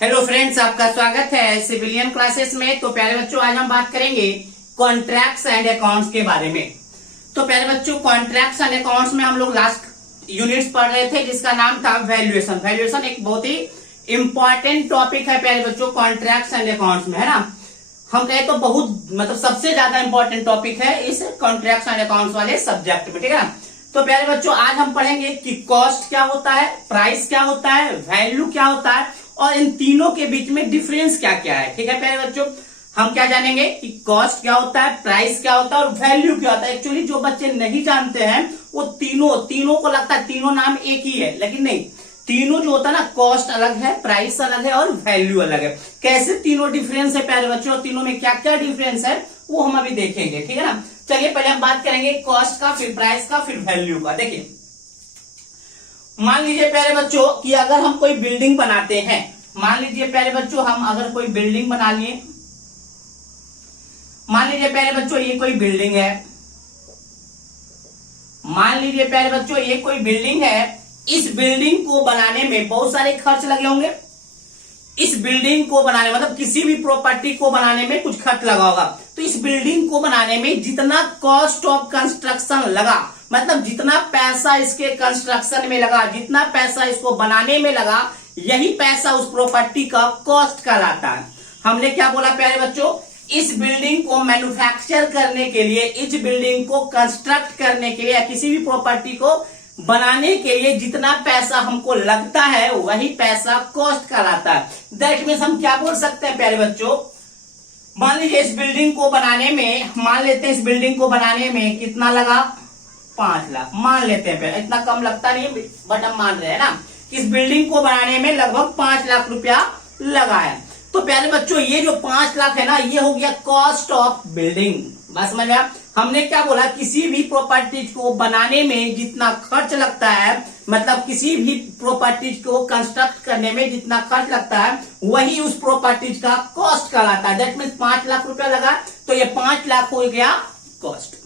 Hello friends, आपका स्वागत है सिविलियन क्लासेस में। तो प्यारे बच्चों, आज हम बात करेंगे कॉन्ट्रैक्ट्स एंड अकाउंट्स के बारे में। तो प्यारे बच्चों, कॉन्ट्रैक्ट्स एंड अकाउंट्स में हम लोग लास्ट यूनिट्स पढ़ रहे थे जिसका नाम था वैल्यूएशन। वैल्यूएशन एक बहुत ही इंपॉर्टेंट टॉपिक है प्यारे बच्चों कॉन्ट्रैक्ट्स एंड अकाउंट्स में, है ना। हम कहे तो बहुत सबसे ज्यादा इंपॉर्टेंट टॉपिक है इस कॉन्ट्रैक्ट्स एंड अकाउंट्स वाले सब्जेक्ट में, ठीक है। तो प्यारे बच्चों, आज हम पढ़ेंगे कि कॉस्ट क्या होता है, प्राइस क्या होता है, वैल्यू क्या होता है और इन तीनों के बीच में डिफरेंस क्या क्या है। ठीक है प्यारे बच्चों, हम क्या जानेंगे कि कॉस्ट क्या होता है, प्राइस क्या होता है और वैल्यू क्या होता है। एक्चुअली जो बच्चे नहीं जानते हैं वो तीनों को लगता है तीनों नाम एक ही है, लेकिन नहीं। तीनों जो होता है ना, कॉस्ट अलग है, प्राइस अलग है और वैल्यू अलग है। कैसे तीनों डिफरेंस है प्यारे बच्चों, तीनों में क्या क्या डिफरेंस है वो हम अभी देखेंगे, ठीक है ना। चलिए पहले हम बात करेंगे कॉस्ट का, फिर प्राइस का, फिर वैल्यू का। देखिए, मान लीजिए प्यारे बच्चों कि अगर हम कोई बिल्डिंग बनाते हैं, मान लीजिए प्यारे बच्चों हम अगर कोई बिल्डिंग बना लिए, मान लीजिए प्यारे बच्चों ये कोई बिल्डिंग है, मान लीजिए प्यारे बच्चों ये कोई बिल्डिंग है। इस बिल्डिंग को बनाने में बहुत सारे खर्च लगे होंगे। इस बिल्डिंग को बनाने मतलब किसी भी प्रॉपर्टी को बनाने में कुछ खर्च लगा होगा। तो इस बिल्डिंग को बनाने में जितना कॉस्ट ऑफ कंस्ट्रक्शन लगा, मतलब जितना पैसा इसके कंस्ट्रक्शन में लगा, जितना पैसा इसको बनाने में लगा, यही पैसा उस प्रॉपर्टी का कॉस्ट कहलाता है। हमने क्या बोला प्यारे बच्चों, इस बिल्डिंग को मैन्युफैक्चर करने के लिए, इस बिल्डिंग को कंस्ट्रक्ट करने के लिए या किसी भी प्रॉपर्टी को बनाने के लिए जितना पैसा हमको लगता है वही पैसा कॉस्ट कहलाता है। दैट मीन्स हम क्या बोल सकते हैं प्यारे बच्चों, मान लीजिए इस बिल्डिंग को बनाने में, मान लेते हैं इस बिल्डिंग को बनाने में कितना लगा, 5 लाख मान लेते हैं। इतना कम लगता नहीं बट हम मान रहे हैं ना, इस बिल्डिंग को बनाने में लगभग 5 लाख रुपया लगा है। तो प्यारे बच्चों ये जो 5 लाख है ना, ये हो गया कॉस्ट ऑफ बिल्डिंग। बस समझ गया। हमने क्या बोला, किसी भी प्रॉपर्टी को बनाने में जितना खर्च लगता है, मतलब किसी भी प्रॉपर्टी को कंस्ट्रक्ट करने में जितना खर्च लगता है वही उस प्रॉपर्टी का कॉस्ट कहलाता है। दैट मीन्स 5 लाख रुपया लगा तो ये 5 लाख हो गया कॉस्ट।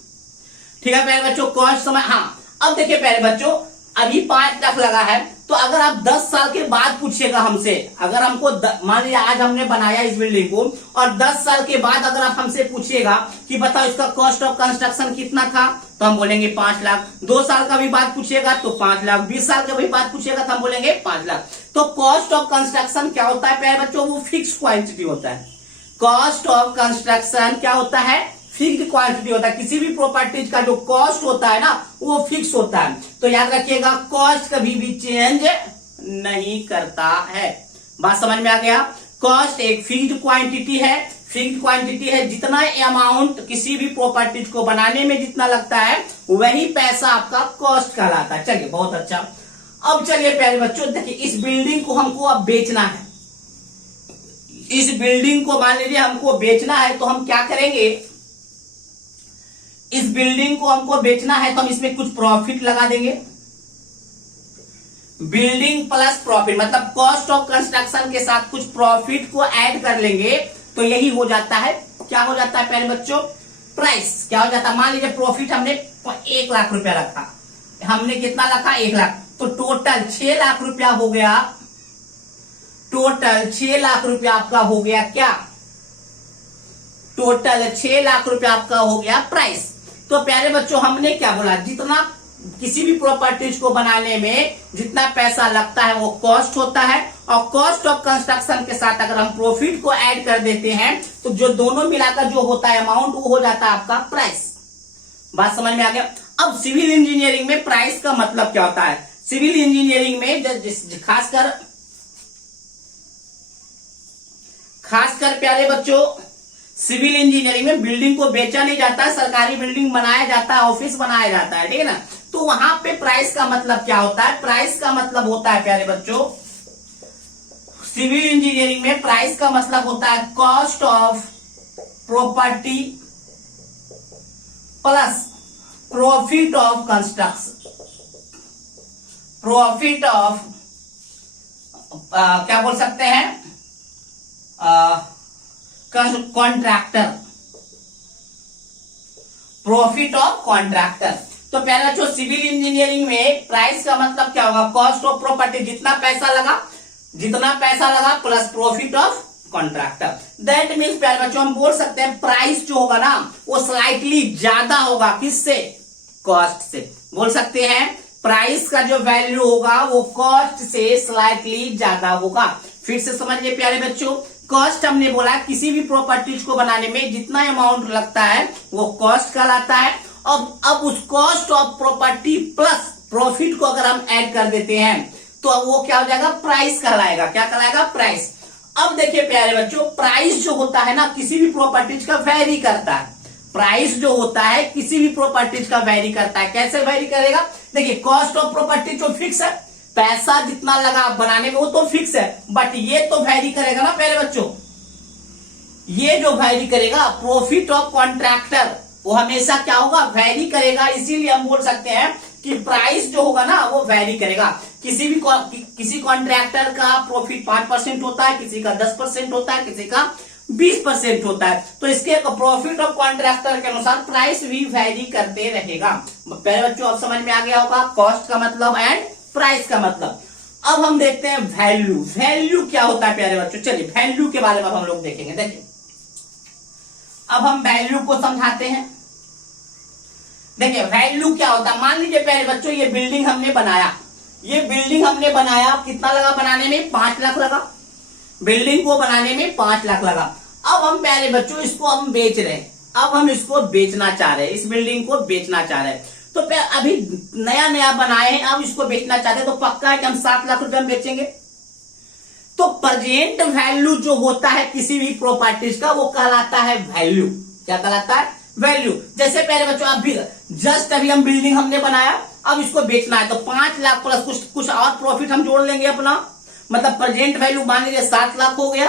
ठीक है प्यारे बच्चों, कॉस्ट समझ। हाँ, अब देखिए प्यारे बच्चों, अभी 5 लाख लगा है, तो अगर आप 10 साल के बाद पूछिएगा हमसे, अगर हमको मान लीजिए आज हमने बनाया इस बिल्डिंग को और 10 साल के बाद अगर आप हमसे पूछिएगा कि बताओ इसका कॉस्ट ऑफ कंस्ट्रक्शन कितना था, तो हम बोलेंगे 5 लाख। 2 साल का भी बात पूछिएगा तो 5 लाख, 20 साल का भी बात पूछिएगा तो हम बोलेंगे 5 लाख। तो कॉस्ट ऑफ कंस्ट्रक्शन क्या होता है प्यारे बच्चों, वो फिक्स क्वांटिटी होता है। कॉस्ट ऑफ कंस्ट्रक्शन क्या होता है, फिक्स्ड क्वांटिटी होता है। किसी भी प्रॉपर्टीज का जो कॉस्ट होता है ना वो फिक्स होता है। तो याद रखिएगा, कॉस्ट कभी भी चेंज नहीं करता है। बात समझ में आ गया। कॉस्ट एक फिक्स्ड क्वांटिटी है, फिक्स्ड क्वांटिटी है। जितना अमाउंट किसी भी प्रॉपर्टीज को बनाने में जितना लगता है वही पैसा आपका कॉस्ट कहलाता है। चलिए बहुत अच्छा। अब चलिए प्यारे बच्चों देखिए, इस बिल्डिंग को हमको अब बेचना है। इस बिल्डिंग को मान लीजिए हमको बेचना है, तो हम क्या करेंगे, इस बिल्डिंग को हमको बेचना है तो हम इसमें कुछ प्रॉफिट लगा देंगे। बिल्डिंग प्लस प्रॉफिट मतलब कॉस्ट ऑफ कंस्ट्रक्शन के साथ कुछ प्रॉफिट को ऐड कर लेंगे, तो यही हो जाता है, क्या हो जाता है प्यारे बच्चों, प्राइस। क्या हो जाता है, मान लीजिए प्रॉफिट हमने 1 लाख रुपया रखा, हमने कितना रखा 1 लाख, तो टोटल 6 लाख रुपया हो गया। टोटल 6 लाख रुपया आपका हो गया क्या, टोटल 6 लाख रुपया आपका हो गया प्राइस। तो प्यारे बच्चों हमने क्या बोला, जितना किसी भी प्रॉपर्टीज को बनाने में जितना पैसा लगता है वो कॉस्ट होता है, और कॉस्ट ऑफ कंस्ट्रक्शन के साथ अगर हम प्रॉफिट को ऐड कर देते हैं तो जो दोनों मिलाकर जो होता है अमाउंट वो हो जाता है आपका प्राइस। बात समझ में आ गया। अब सिविल इंजीनियरिंग में प्राइस का मतलब क्या होता है, सिविल इंजीनियरिंग में खासकर प्यारे बच्चों सिविल इंजीनियरिंग में बिल्डिंग को बेचा नहीं जाता है, सरकारी बिल्डिंग बनाया जाता है, ऑफिस बनाया जाता है, ठीक है ना। तो वहां पे प्राइस का मतलब क्या होता है, प्राइस का मतलब होता है प्यारे बच्चों, सिविल इंजीनियरिंग में प्राइस का मतलब होता है cost of property plus profit of construction, profit of क्या बोल सकते हैं, कॉन्ट्रैक्टर, प्रॉफिट ऑफ कॉन्ट्रैक्टर। तो प्यारे बच्चों सिविल इंजीनियरिंग में प्राइस का मतलब क्या होगा, कॉस्ट ऑफ प्रॉपर्टी, जितना पैसा लगा जितना पैसा लगा plus profit of contractor. That means प्यारे बच्चों हम बोल सकते हैं प्राइस जो होगा ना वो स्लाइटली ज्यादा होगा, किससे? कॉस्ट से। बोल सकते हैं प्राइस का जो वैल्यू होगा वो कॉस्ट से स्लाइटली ज्यादा होगा। फिर से समझिए प्यारे बच्चों, कॉस्ट हमने बोला किसी भी प्रॉपर्टीज को बनाने में जितना अमाउंट लगता है वो कॉस्ट कहलाता है। अब उस cost of property plus profit को अगर हम ऐड कर देते हैं तो अब वो क्या हो जाएगा? प्राइस कहलाएगा। क्या कहलाएगा? प्राइस। अब देखिए प्यारे बच्चों, प्राइस जो होता है ना किसी भी प्रॉपर्टीज का वेरी करता है। प्राइस जो होता है किसी भी प्रॉपर्टीज का वेरी करता है। कैसे वेरी करेगा? देखिए कॉस्ट ऑफ प्रॉपर्टी जो फिक्स है, पैसा जितना लगा बनाने में वो तो फिक्स है, बट ये तो वेरी करेगा ना प्यारे बच्चों। ये जो वेरी करेगा प्रॉफिट ऑफ कॉन्ट्रैक्टर वो हमेशा क्या होगा? वेरी करेगा। इसीलिए हम बोल सकते हैं कि प्राइस जो होगा ना वो वेरी करेगा। किसी कॉन्ट्रैक्टर का प्रॉफिट 5% होता है, किसी का 10% होता है, किसी का 20% होता है। तो इसके प्रॉफिट ऑफ कॉन्ट्रैक्टर के अनुसार प्राइस भी वेरी करते रहेगा। पहले बच्चों अब समझ में आ गया होगा कॉस्ट का मतलब एंड प्राइस का मतलब। अब हम देखते हैं वैल्यू। वैल्यू क्या होता है प्यारे बच्चों? चलिए वैल्यू के बारे में हम लोग देखेंगे। देखिए अब हम वैल्यू को समझाते हैं। देखिए वैल्यू क्या होता है? मान लीजिए प्यारे बच्चों ये बिल्डिंग हमने बनाया, ये बिल्डिंग हमने बनाया, कितना लगा बनाने में? 5 लाख लगा। बिल्डिंग को बनाने में 5 लाख लगा। अब हम प्यारे बच्चों इसको हम बेच रहे हैं। अब हम इसको बेचना चाह रहे हैं, इस बिल्डिंग को बेचना चाह रहे हैं। तो अभी नया नया बनाए हैं, अब इसको बेचना चाहते हैं, तो पक्का है कि हम 7 लाख रुपए में बेचेंगे। तो प्रेजेंट वैल्यू जो होता है किसी भी प्रॉपर्टीज का वो कहलाता है वैल्यू। क्या कहलाता है? वैल्यू। जैसे पहले बच्चों अभी हम बिल्डिंग हमने बनाया, अब इसको बेचना है, तो 5 लाख प्लस कुछ और प्रॉफिट हम जोड़ लेंगे अपना, मतलब प्रेजेंट वैल्यू मान लीजिए 7 लाख हो गया,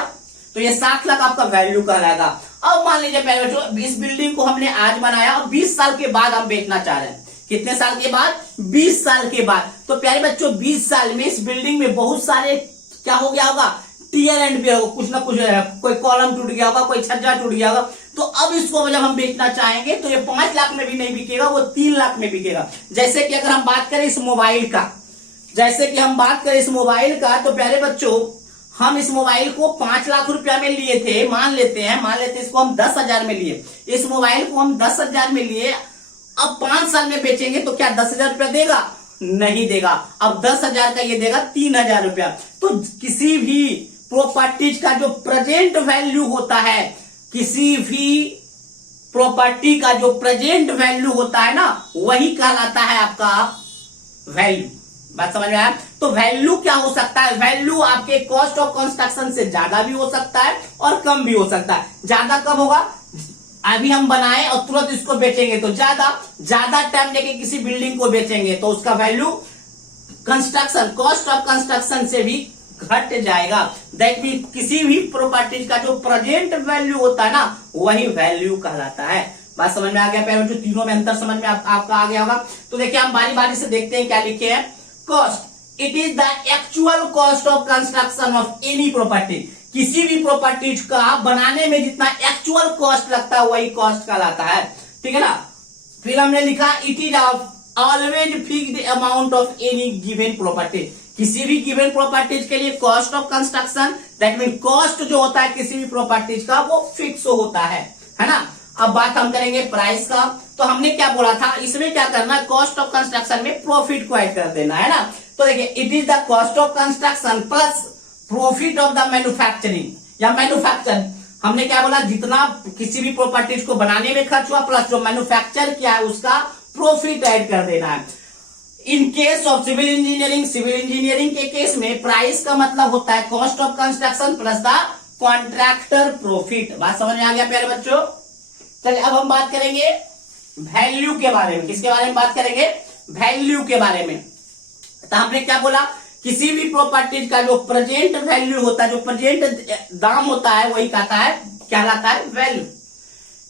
तो ये 7 लाख आपका वैल्यू कहलाएगा। अब मान लीजिए पहले बच्चों इस बिल्डिंग को हमने आज बनाया और 20 साल के बाद हम बेचना चाह रहे हैं। कितने साल के बाद? 20 साल के बाद। तो प्यारे बच्चों 20 साल में इस बिल्डिंग में बहुत सारे क्या हो गया होगा? टीयर एंड भी होगा, कुछ ना कुछ, कोई कॉलम टूट गया होगा, कोई छज्जा टूट गया होगा। तो अब इसको जब हम बेचना चाहेंगे तो ये 5 लाख में भी नहीं बिकेगा, वो 3 लाख में बिकेगा। जैसे कि अगर हम बात करें इस मोबाइल का, तो प्यारे बच्चों हम इस मोबाइल को 5 लाख रुपया में लिए थे, मान लेते इसको हम 10,000 में लिए। इस मोबाइल को हम 10,000 में लिए, अब 5 साल में बेचेंगे तो क्या 10,000 रुपया देगा? नहीं देगा। अब 10,000 का ये देगा 3,000 रुपया। तो किसी भी प्रॉपर्टीज का जो प्रेजेंट वैल्यू होता है, किसी भी प्रॉपर्टी का जो प्रेजेंट वैल्यू होता है ना, वही कहलाता है आपका वैल्यू। बात समझ में आया? तो वैल्यू क्या हो सकता है? वैल्यू आपके कॉस्ट ऑफ कंस्ट्रक्शन से ज्यादा भी हो सकता है और कम भी हो सकता है। ज्यादा कब होगा? अभी हम बनाए और तुरंत इसको बेचेंगे तो ज्यादा टाइम लेके किसी बिल्डिंग को बेचेंगे तो उसका वैल्यू कॉस्ट ऑफ कंस्ट्रक्शन से भी घट जाएगा। दैट मीन किसी भी प्रॉपर्टीज का जो प्रेजेंट वैल्यू होता है ना वही वैल्यू कहलाता है। बात समझ में आ गया प्यारे बच्चों? तीनों में अंतर समझ में आपका आ गया होगा। तो देखिए हम बारी बारी से देखते हैं क्या लिखे हैं। Cost, it is the actual cost of construction of any property. किसी भी प्रॉपर्टीज का बनाने में जितना एक्चुअल कॉस्ट लगता है वही कॉस्ट कहलाता है। ठीक है ना? फिर हमने लिखा it is always fixed amount of any given property. किसी भी गिवन प्रॉपर्टीज के लिए cost of construction, that mean cost जो होता है किसी भी प्रॉपर्टीज का वो फिक्स होता है ना? अब बात हम करेंगे प्राइस का। तो हमने क्या बोला था, इसमें क्या करना है? कॉस्ट ऑफ कंस्ट्रक्शन में प्रॉफिट को ऐड कर देना है ना। तो देखिए it is the cost of construction plus profit of the manufacturing या मैन्युफैक्चर। हमने क्या बोला? जितना किसी भी प्रॉपर्टीज को बनाने में खर्च हुआ प्लस जो मैन्युफैक्चर किया है उसका प्रॉफिट ऐड कर देना है। In case of civil engineering के केस में प्राइस का मतलब होता है cost of construction plus the contractor profit. बात समझ में आ गया प्यारे बच्चों? चलिए अब हम बात करेंगे वैल्यू के बारे में। किसके बारे में बात करेंगे? वैल्यू के बारे में। तो हमने क्या बोला? किसी भी प्रॉपर्टीज का जो प्रेजेंट वैल्यू होता है, जो प्रेजेंट दाम होता है वही कहलाता है value.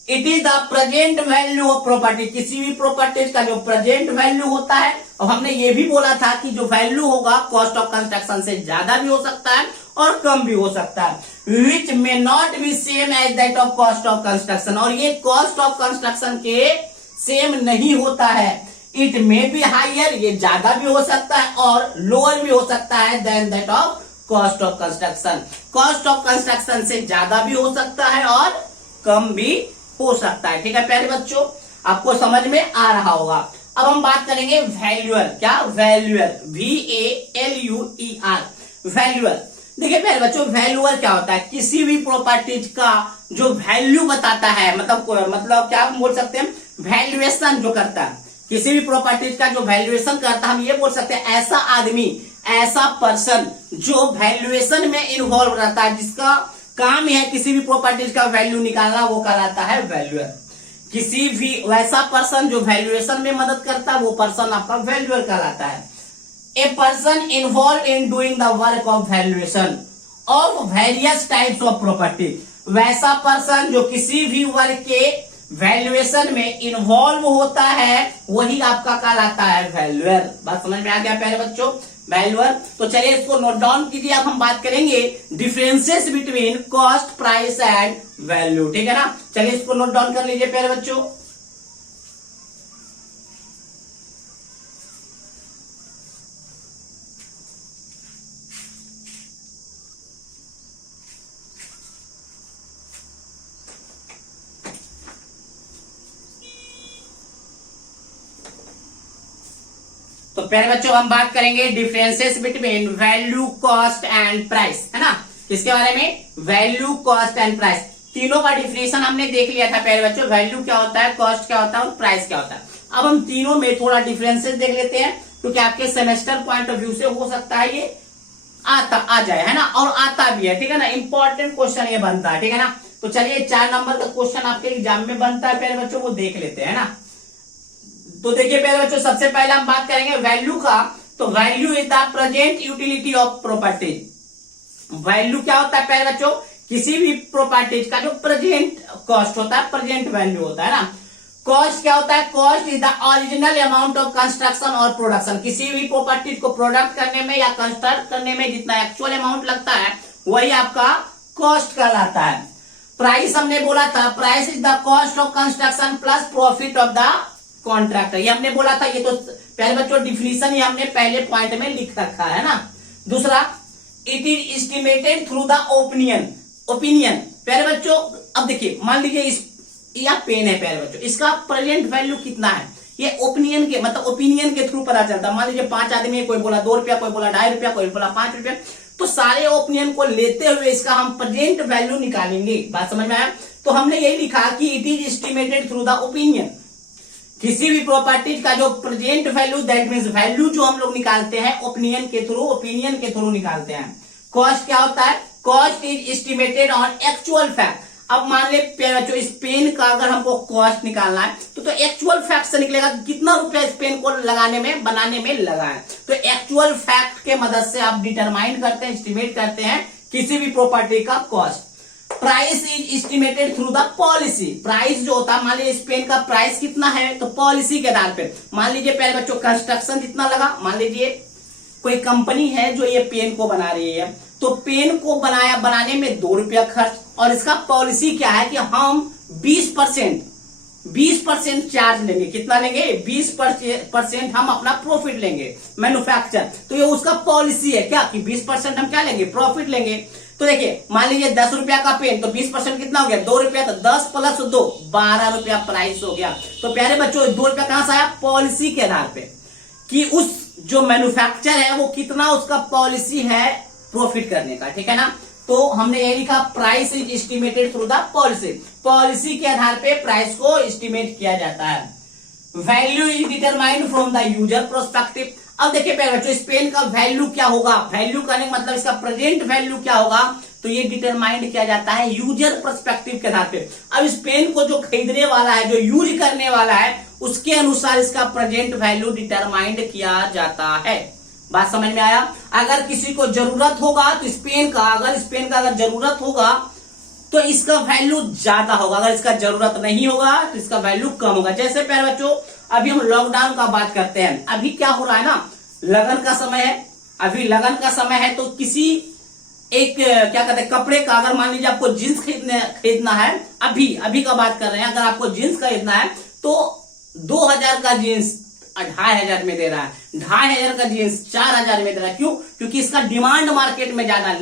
It is the present value of property. किसी भी प्रॉपर्टीज का जो प्रेजेंट वैल्यू होता है, और हमने ये भी बोला था कि जो वैल्यू होगा कॉस्ट ऑफ कंस्ट्रक्शन से ज्यादा भी हो सकता है और कम भी हो सकता है। Which may not be same as that of cost of construction. और ये कॉस्ट ऑफ कंस्ट्रक्शन के सेम नहीं होता है। इट मे बी हाइयर, ये ज्यादा भी हो सकता है और लोअर भी हो सकता है than that of cost of construction. Cost of construction से ज्यादा भी हो सकता है और कम भी हो सकता है। ठीक है प्यारे बच्चों, आपको समझ में आ रहा होगा। अब हम बात करेंगे वैल्यूअर। क्या? Valuer, VALUER, valuer. देखिए प्यारे बच्चों, वैल्यूअर क्या होता है? किसी भी प्रॉपर्टीज का जो वैल्यू बताता है, मतलब क्या हम बोल सकते हैं, वैल्यूएशन जो करता है, किसी भी प्रॉपर्टीज का जो वैल्यूएशन करता है, हम ये बोल सकते हैं ऐसा आदमी, ऐसा पर्सन जो वैल्यूएशन में इन्वॉल्व रहता है, जिसका काम है किसी भी प्रॉपर्टीज का वैल्यू निकालना, वो कहलाता है वैल्यूअर। किसी भी वैसा पर्सन जो वैल्यूएशन में मदद करता है, वो पर्सन आपका वैल्यूअर कहलाता है। A person involve in doing the work of valuation of various types of property. वैसा पर्सन जो किसी भी वर्क के वैल्यूएशन में इन्वॉल्व होता है, वही आपका कहलाता है वैल्यूअर। बात समझ में आ गया प्यारे बच्चों? वैल्यूअर। तो चलिए इसको नोट डाउन कीजिए। अब हम बात करेंगे differences between cost, price and value. ठीक है ना? चलिए इसको नोट डाउन कर लीजिए प्यारे बच्चों। तो प्यारे बच्चों हम बात करेंगे differences between value, cost and price, है ना? किसके बारे में? Value, cost and price. तीनों का डिफिनेशन हमने देख लिया था प्यारे बच्चों। वैल्यू क्या होता है, कॉस्ट क्या होता है और प्राइस क्या होता है। अब हम तीनों में थोड़ा डिफरेंसेस देख लेते हैं, क्योंकि आपके सेमेस्टर पॉइंट ऑफ व्यू से हो सकता है ये आ जाए, है ना? और आता भी है, ठीक है ना? इंपॉर्टेंट क्वेश्चन ये बनता है, ठीक है ना? तो चलिए 4 नंबर का क्वेश्चन आपके एग्जाम में बनता है प्यारे बच्चों, वो देख लेते हैं ना। तो देखिए प्यारे बच्चों, सबसे पहले हम बात करेंगे वैल्यू का। तो value is the present utility of property. Value क्या होता है प्यारे बच्चों? किसी भी प्रॉपर्टीज का जो प्रेजेंट कॉस्ट होता है, प्रेजेंट वैल्यू होता है ना। कॉस्ट क्या होता है? Cost is the original amount of construction और प्रोडक्शन। किसी भी प्रॉपर्टीज को प्रोडक्ट करने में या कंस्ट्रक्ट करने में जितना एक्चुअल अमाउंट लगता है, वही आपका कॉस्ट कहलाता है। प्राइस हमने बोला था, price is the cost of construction plus profit of the contractor. ये हमने बोला था। ये तो प्यारे बच्चों डिफिनीशन ये हमने पहले पॉइंट में लिख रखा है ना। दूसरा, it is estimated through the opinion. प्यारे बच्चों अब देखिए, मान लीजिए यह पेन है प्यारे बच्चों, इसका प्रेजेंट वैल्यू कितना है, ये ओपिनियन के मतलब ओपिनियन के थ्रू पता चलता है। मान लीजिए 5 आदमी, कोई बोला 2 रुपया, कोई बोला 2.5 रुपया, कोई बोला 5 रुपया, तो सारे ओपिनियन को लेते हुए इसका हम प्रेजेंट वैल्यू निकालेंगे। बात समझ में आया? तो हमने यही लिखा कि it is estimated through the opinion. किसी भी प्रॉपर्टीज का जो present value, that means value जो हम लोग निकालते हैं ओपिनियन के थ्रू निकालते हैं। कॉस्ट क्या होता है? Cost is estimated on actual fact. अब मान ले बच्चों, इस पेन का अगर हमको कॉस्ट निकालना है तो एक्चुअल फैक्ट से निकलेगा कि कितना रुपया इस पेन को लगाने में, बनाने में लगा है। तो एक्चुअल फैक्ट के मदद से आप डिटरमाइन करते हैं, एस्टिमेट करते हैं किसी भी प्रॉपर्टी का cost. Price is estimated through the policy. Price जो होता है, मान लीजिए इस पेन का प्राइस कितना है, तो पॉलिसी के आधार पे मान लीजिए प्यारे बच्चों कंस्ट्रक्शन जितना लगा, मान लीजिए कोई कंपनी है जो ये पेन को बना रही है, तो पेन को बनाने में 2 रुपया खर्च, और इसका पॉलिसी क्या है कि हम 20% चार्ज लेंगे। कितना लेंगे? 20% हम अपना प्रॉफिट लेंगे मैन्युफैक्चर। तो ये उसका पॉलिसी है क्या कि 20% हम क्या लेंगे? प्रॉफिट लेंगे। तो देखिए मान लीजिए 10 रुपया का पेन, तो 20% कितना हो गया? 2 रुपया। तो 10 + 2 12 रुपया प्राइस हो गया। तो प्यारे बच्चों 2 रुपया कहां से आया? पॉलिसी के आधार पे कि उस जो मैन्युफैक्चर है वो कितना उसका पॉलिसी है प्रॉफिट करने का, ठीक है ना। तो हमने ये लिखा price is estimated through the policy. Policy के आधार पे प्राइस को एस्टिमेट किया जाता है। Value is determined from the user prospective. अब देखिए प्यारे बच्चों, इस पेन का वैल्यू क्या होगा? वैल्यू करने का मतलब इसका प्रेजेंट वैल्यू क्या होगा, तो ये डिटरमाइंड किया जाता है यूजर पर्सपेक्टिव के आधार पे। अब इस पेन को जो खरीदने वाला है, जो यूज करने वाला है, उसके अनुसार इसका प्रेजेंट वैल्यू डिटरमाइंड किया जाता है। बात समझ में आया? अगर किसी को जरूरत होगा तो इस पेन का अगर जरूरत होगा तो इसका वैल्यू ज्यादा होगा, अगर इसका जरूरत नहीं होगा तो इसका वैल्यू कम होगा। जैसे प्यारे बच्चों अभी हम लॉकडाउन का बात करते हैं, अभी क्या हो रहा है ना, लगन का समय है, अभी लगन का समय है, तो किसी एक क्या कहते हैं कपड़े का, अगर मान लीजिए आपको जींस खरीदना है, अभी का बात कर रहे हैं, अगर आपको जींस खरीदना है तो 2000 का जींस 2500 में दे रहा है, 2500 का जीन्स 4000 में दे रहा है। क्यों? क्योंकि इसका डिमांड मार्केट में ज्यादा है,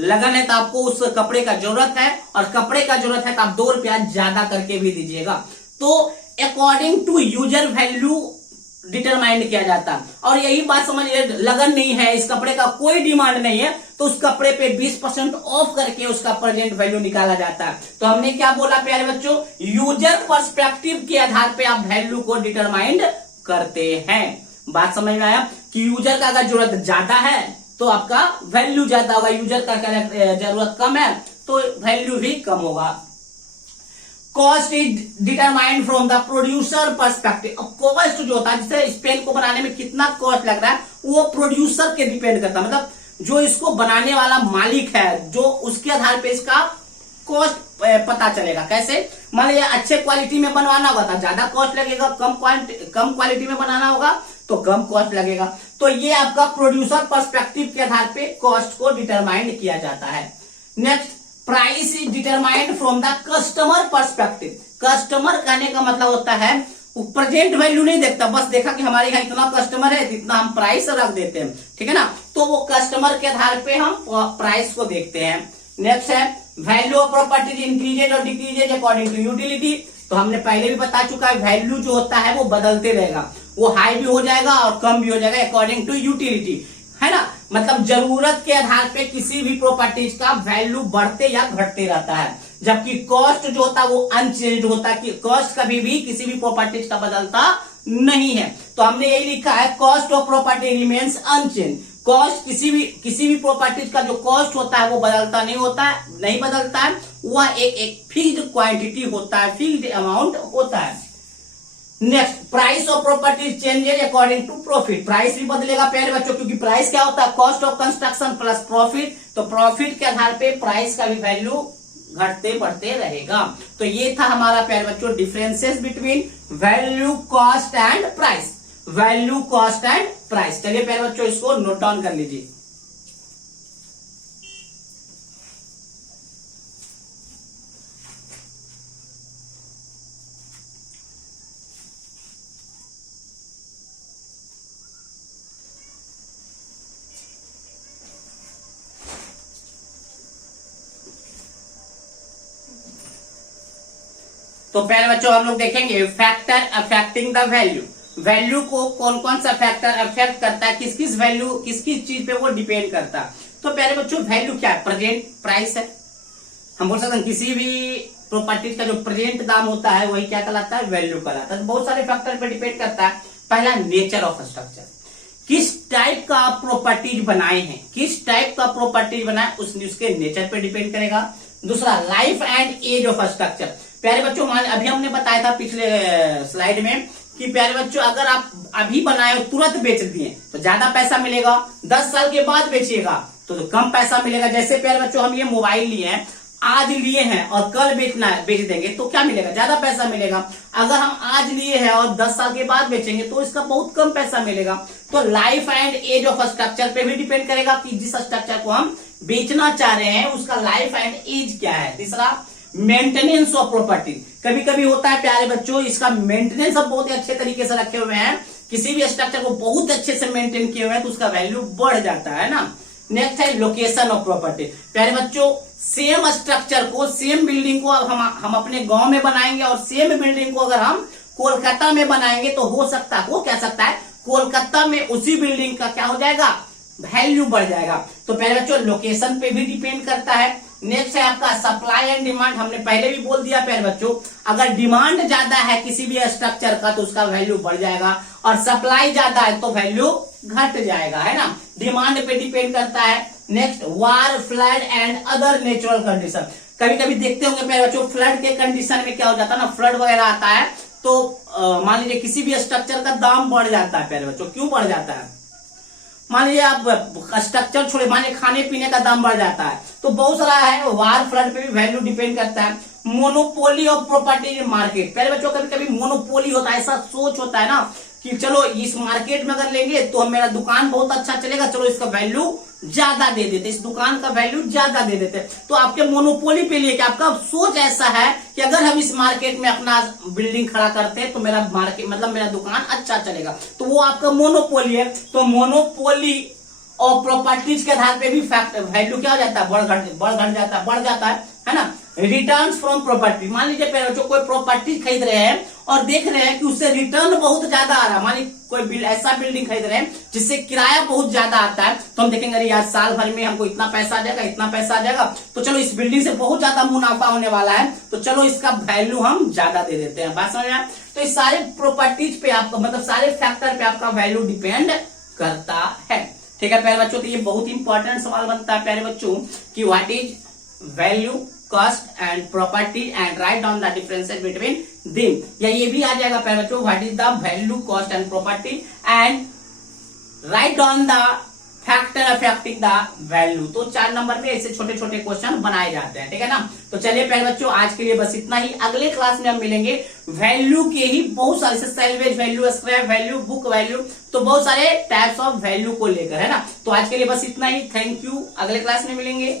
लगन है तो आपको उस कपड़े का जरूरत है, और कपड़े का जरूरत है तो आप 2 रुपया ज्यादा करके भी दीजिएगा। तो according to user value determined किया जाता है। और यही बात समझिए, लगन नहीं है, इस कपड़े का कोई डिमांड नहीं है, तो उस कपड़े पे 20% ऑफ करके उसका प्रेजेंट वैल्यू निकाला जाता है। तो हमने क्या बोला प्यारे बच्चों, यूजर पर्सपेक्टिव के आधार पे आप वैल्यू को डिटरमाइंड करते हैं। बात समझ में आया कि यूजर का अगर जरूरत ज्यादा है तो आपका वैल्यू ज्यादा होगा, यूजर का जरूरत कम है तो वैल्यू भी कम होगा। Cost is determined from the producer perspective. Cost जो होता है, जैसे इस पेन को बनाने में कितना कॉस्ट लग रहा है, वो प्रोड्यूसर के डिपेंड करता है, मतलब जो इसको बनाने वाला मालिक है, जो उसके आधार पे इसका कॉस्ट पता चलेगा। कैसे? मान लीजिए अच्छे क्वालिटी में बनवाना होगा तो ज्यादा कॉस्ट लगेगा, कम क्वालिटी में बनाना होगा तो कम कॉस्ट लगेगा। तो ये आपका प्रोड्यूसर पर्सपेक्टिव के आधार पे कॉस्ट को डिटरमाइंड किया जाता है। Next, price is determined from the customer perspective. Customer कहने का मतलब होता है वो प्रेजेंट वैल्यू नहीं देखता, बस देखा कि हमारे यहाँ इतना कस्टमर है, इतना हम प्राइस रख देते हैं, ठीक है ना। तो वो कस्टमर के आधार पे हम प्राइस को देखते हैं। नेक्स्ट है वैल्यू ऑफ प्रॉपर्टीज इंक्रीजेज और डिक्रीजेज अकॉर्डिंग टू यूटिलिटी। तो हमने पहले भी बता चुका है, वैल्यू जो होता है वो बदलते रहेगा, वो हाई भी हो जाएगा और कम भी हो जाएगा अकॉर्डिंग टू यूटिलिटी, है ना। मतलब जरूरत के आधार पे किसी भी प्रॉपर्टीज का वैल्यू बढ़ते या घटते रहता है, जबकि कॉस्ट जो होता है वो अनचेंज होता है, कि कॉस्ट कभी भी किसी भी प्रॉपर्टीज का बदलता नहीं है। तो हमने यही लिखा है, cost of property remains unchange. Cost किसी भी प्रॉपर्टीज का जो कॉस्ट होता है वो बदलता नहीं बदलता है, वह एक फिक्स्ड क्वांटिटी होता है, फिक्स्ड अमाउंट होता है। Next, price of property changes according to profit. Price भी बदलेगा प्यारे बच्चों, क्योंकि प्राइस क्या होता है, cost of construction plus profit. तो प्रॉफिट के आधार पे प्राइस का भी वैल्यू घटते बढ़ते रहेगा। तो ये था हमारा प्यारे बच्चों differences between value, cost and price. Value, cost and price. चलिए प्यारे बच्चों इसको नोट डाउन कर लीजिए। तो पहले बच्चों हम लोग देखेंगे factor affecting the value. Value को कौन कौन सा फैक्टर अफेक्ट करता है, किस किस वैल्यू किस किस चीज पे वो डिपेंड करता है। तो प्यारे बच्चों वैल्यू क्या है, प्रेजेंट प्राइस है। हम बोल सकते हैं किसी भी प्रॉपर्टीज का जो प्रेजेंट दाम होता है वही क्या कहलाता है, वैल्यू कहलाता है। तो बहुत सारे फैक्टर पे डिपेंड करता है। पहला नेचर ऑफ स्ट्रक्चर, किस टाइप का आप प्रॉपर्टीज बनाए हैं, किस टाइप का प्रॉपर्टीज बनाए उसके नेचर पे डिपेंड करेगा। दूसरा life and age of structure. प्यारे बच्चों अभी हमने बताया था पिछले स्लाइड में कि प्यारे बच्चों अगर आप अभी बनाए और तुरंत बेच दिए तो ज्यादा पैसा मिलेगा, 10 साल के बाद बेचिएगा तो कम पैसा मिलेगा। जैसे प्यारे बच्चों हम ये मोबाइल लिए हैं, आज लिए हैं और कल बेच देंगे तो क्या मिलेगा, ज्यादा पैसा मिलेगा। अगर हम आज लिए हैं और 10 साल के बाद बेचेंगे तो इसका बहुत कम पैसा मिलेगा। तो life and age of structure पे भी डिपेंड करेगा कि जिस स्ट्रक्चर को हम बेचना चाह रहे हैं उसका लाइफ एंड एज क्या है। तीसरा मेंटेनेंस ऑफ प्रॉपर्टी। कभी कभी होता है प्यारे बच्चों इसका मेंटेनेंस अब बहुत ही अच्छे तरीके से रखे हुए हैं, किसी भी स्ट्रक्चर को बहुत अच्छे से मेंटेन किए हुए हैं तो उसका वैल्यू बढ़ जाता है ना। नेक्स्ट है लोकेशन ऑफ प्रॉपर्टी। प्यारे बच्चों सेम स्ट्रक्चर को, सेम बिल्डिंग को हम अपने गांव में बनाएंगे और सेम बिल्डिंग को अगर हम कोलकाता में बनाएंगे तो हो सकता है कोलकाता में उसी बिल्डिंग का क्या हो जाएगा, वैल्यू बढ़ जाएगा। तो प्यारे बच्चों लोकेशन पे भी डिपेंड करता है। नेक्स्ट है आपका सप्लाई एंड डिमांड। हमने पहले भी बोल दिया प्यारे बच्चों अगर डिमांड ज्यादा है किसी भी स्ट्रक्चर का तो उसका वैल्यू बढ़ जाएगा, और सप्लाई ज्यादा है तो वैल्यू घट जाएगा, है ना। डिमांड पे डिपेंड करता है। Next war, flood and other natural condition. कभी कभी देखते होंगे प्यारे बच्चों फ्लड के कंडीशन में क्या हो जाता है ना, फ्लड वगैरह आता है तो मान लीजिए किसी भी स्ट्रक्चर का दाम बढ़ जाता है प्यारे बच्चों। क्यों बढ़ जाता है, मान लीजिए आप स्ट्रक्चर छोड़े, मान लीजिए खाने पीने का दाम बढ़ जाता है तो बहुत सारा है। वार, फ्लड पे भी वैल्यू डिपेंड करता है। Monopoly of property in market. पहले बच्चों कभी कभी मोनोपोली होता है, ऐसा सोच होता है ना कि चलो इस मार्केट में अगर लेंगे तो मेरा दुकान बहुत अच्छा चलेगा, चलो इसका वैल्यू ज्यादा दे देते, इस दुकान का वैल्यू ज्यादा दे देते। तो आपके मोनोपोली पे लिए कि आपका सोच ऐसा है कि अगर हम इस मार्केट में अपना बिल्डिंग खड़ा करते हैं तो मेरा मार्केट मतलब मेरा दुकान अच्छा चलेगा, तो वो आपका मोनोपोली है। तो मोनोपोली और प्रॉपर्टीज के आधार पे भी फैक्ट वैल्यू क्या हो जाता है, बढ़ जाता है ना। रिटर्न्स फ्रॉम प्रॉपर्टी, मान लीजिए बच्चों कोई प्रॉपर्टी खरीद रहे हैं और देख रहे हैं कि उससे रिटर्न बहुत ज्यादा आ रहा है, मान लीजिए कोई ऐसा बिल्डिंग खरीद रहे हैं जिससे किराया बहुत ज्यादा आता है, तो हम देखेंगे अरे यार साल भर में हमको इतना पैसा आ जाएगा, इतना पैसा आ जाएगा, तो चलो इस बिल्डिंग से बहुत ज्यादा मुनाफा होने वाला है, तो चलो इसका वैल्यू हम ज्यादा दे देते हैं। बात समझ में आया? तो इस सारे प्रॉपर्टीज पे आपका मतलब सारे फैक्टर पे आपका वैल्यू डिपेंड करता है। ठीक है प्यारे बच्चों, तो ये बहुत इंपॉर्टेंट सवाल बनता है प्यारे बच्चों कि what is value, cost and property and write down the differences between them. या ये भी आ जाएगा प्यारे बच्चों, what is the value, cost and property and write down the factor affecting the value. तो 4 नंबर में ऐसे छोटे छोटे क्वेश्चन बनाए जाते हैं, ठीक है ना। तो चलिए प्यारे बच्चों आज के लिए बस इतना ही। अगले क्लास में हम मिलेंगे वैल्यू के ही बहुत सारे, salvage value, scrap value, book value, तो बहुत सारे टाइप्स ऑफ वैल्यू को लेकर, है ना। तो आज के लिए बस इतना ही। थैंक यू, अगले क्लास में मिलेंगे।